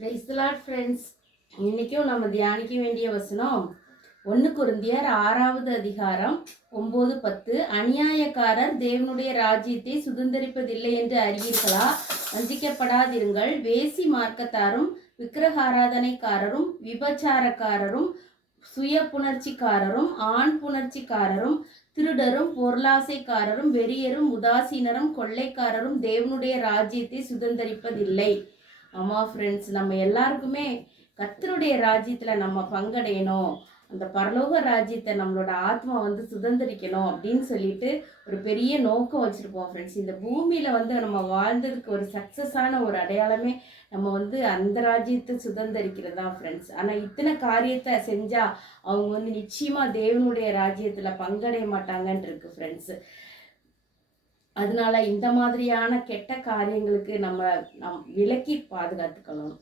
Praise the Lord friends. இன்றைக்கும் நம்ம தியானிக்க வேண்டிய வசனம் 1 கொரிந்தியர் 6வது அதிகாரம் 9-10. அநியாயக்காரர் தேவனுடைய ராஜ்யத்தை சுதந்தரிப்பதில்லை என்று அறியீர்களா? வஞ்சிக்கப்படாதிருங்கள். வேசி மார்க்கத்தாரும் விக்கிரகாராதனைக்காரரும் விபச்சாரக்காரரும் சுய புணர்ச்சிக்காரரும் ஆண் புணர்ச்சிக்காரரும் திருடரும் பொருளாசைக்காரரும் வெறியரும் உதாசீனரும் கொள்ளைக்காரரும் தேவனுடைய ராஜ்யத்தை சுதந்தரிப்பதில்லை. ஆமாம் ஃப்ரெண்ட்ஸ், நம்ம எல்லாருக்குமே கர்த்தருடைய ராஜ்யத்தில் நம்ம பங்கடையணும், அந்த பரலோக ராஜ்யத்தை நம்மளோட ஆத்மா சுதந்திரிக்கணும் அப்படின்னு சொல்லிட்டு ஒரு பெரிய நோக்கம் வச்சுருப்போம் ஃப்ரெண்ட்ஸ். இந்த பூமியில் நம்ம வாழ்ந்ததுக்கு ஒரு சக்ஸஸான ஒரு அடையாளமே நம்ம அந்த ராஜ்யத்தை சுதந்திரிக்கிறது தான் ஃப்ரெண்ட்ஸ். ஆனால் இத்தனை காரியத்தை செஞ்சால் அவங்க நிச்சயமாக தேவனுடைய ராஜ்யத்தில் பங்கடைய மாட்டாங்கன்னு இருக்கு ஃப்ரெண்ட்ஸு. அதனால இந்த மாதிரியான கெட்ட காரியங்களுக்கு நம்ம விலக்கி பாதுகாத்துக்கணும்.